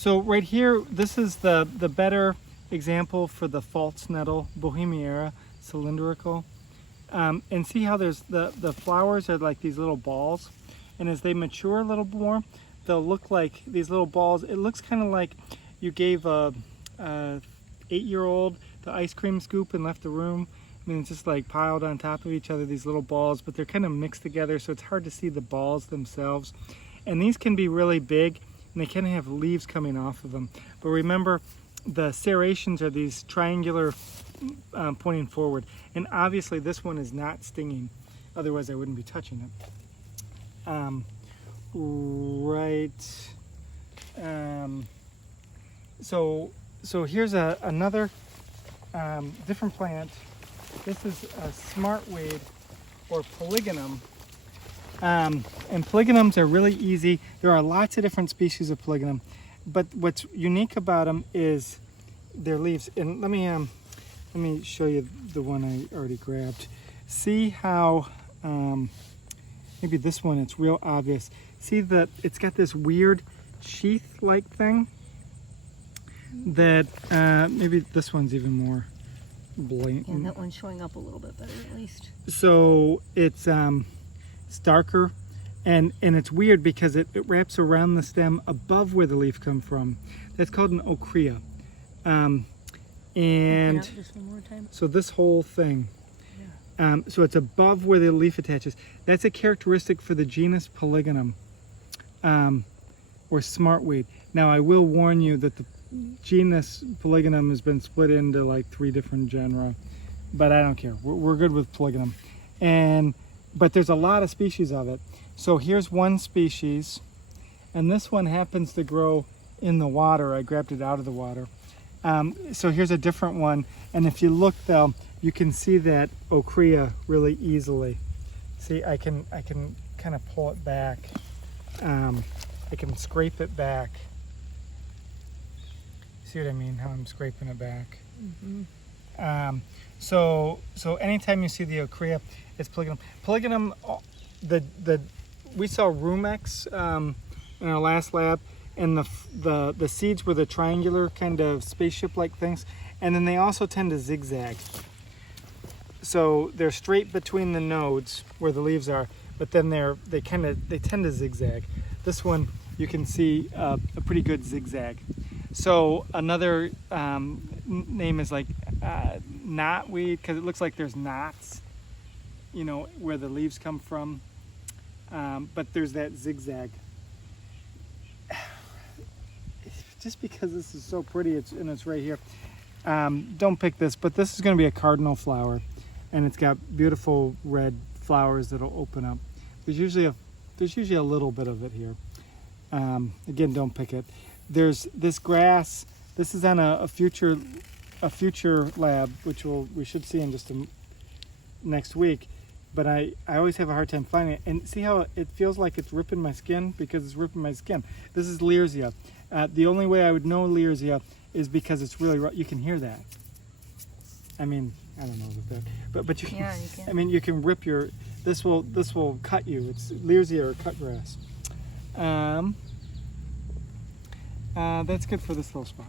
So right here, this is the better example for the false nettle, Bohemiera cylindrical. And see how there's the flowers are like these little balls, and as they mature a little more, they'll look like these little balls. It looks kind of like you gave a 8-year-old the ice cream scoop and left the room. I mean, it's just like piled on top of each other, these little balls, but they're kind of mixed together, so it's hard to see the balls themselves. And these can be really big, and they can have leaves coming off of them. But remember, the serrations are these triangular pointing forward. And obviously this one is not stinging, otherwise I wouldn't be touching it. So here's another different plant. This is a smartweed, or polygonum. And polygonums are really easy. There are lots of different species of polygonum, but what's unique about them is their leaves. And let me show you the one I already grabbed. See how maybe this one, it's real obvious. See that it's got this weird sheath-like thing that maybe this one's even more blatant. Yeah, that one's showing up a little bit better at least. So it's darker, and it's weird because it wraps around the stem above where the leaf comes from. That's called an ochrea. And just one more time. so this whole thing, so it's above where the leaf attaches. That's a characteristic for the genus Polygonum, or smartweed. Now I will warn you that the genus Polygonum has been split into like 3 different genera, but I don't care. We're good with Polygonum. But there's a lot of species of it. So here's one species, and this one happens to grow in the water. I grabbed it out of the water. So here's a different one, and if you look though, you can see that ochrea really easily. See, I can kind of pull it back. I can scrape it back. See what I mean? How I'm scraping it back. Mm-hmm. So anytime you see the ochrea, it's polygonum. Polygonum, we saw rumex in our last lab, and the seeds were the triangular kind of spaceship-like things, and then they also tend to zigzag. So they're straight between the nodes where the leaves are, but then they tend to zigzag. This one you can see a pretty good zigzag. So another name is like knotweed, because it looks like there's knots, you know, where the leaves come from. But there's that zigzag. Just because this is so pretty, it's right here. Don't pick this, but this is going to be a cardinal flower, and it's got beautiful red flowers that'll open up. There's usually a little bit of it here. Again, don't pick it. There's this grass. This is on a future lab, which we should see in just next week. But I always have a hard time finding it. And see how it feels like it's ripping my skin? Because it's ripping my skin. This is Learsia. The only way I would know Learsia is because it's really rough. You can hear that. I mean, I don't know about that, but you can. Yeah, you can. I mean, you can rip your. This will cut you. It's Learsia or cut grass. That's good for this little spot.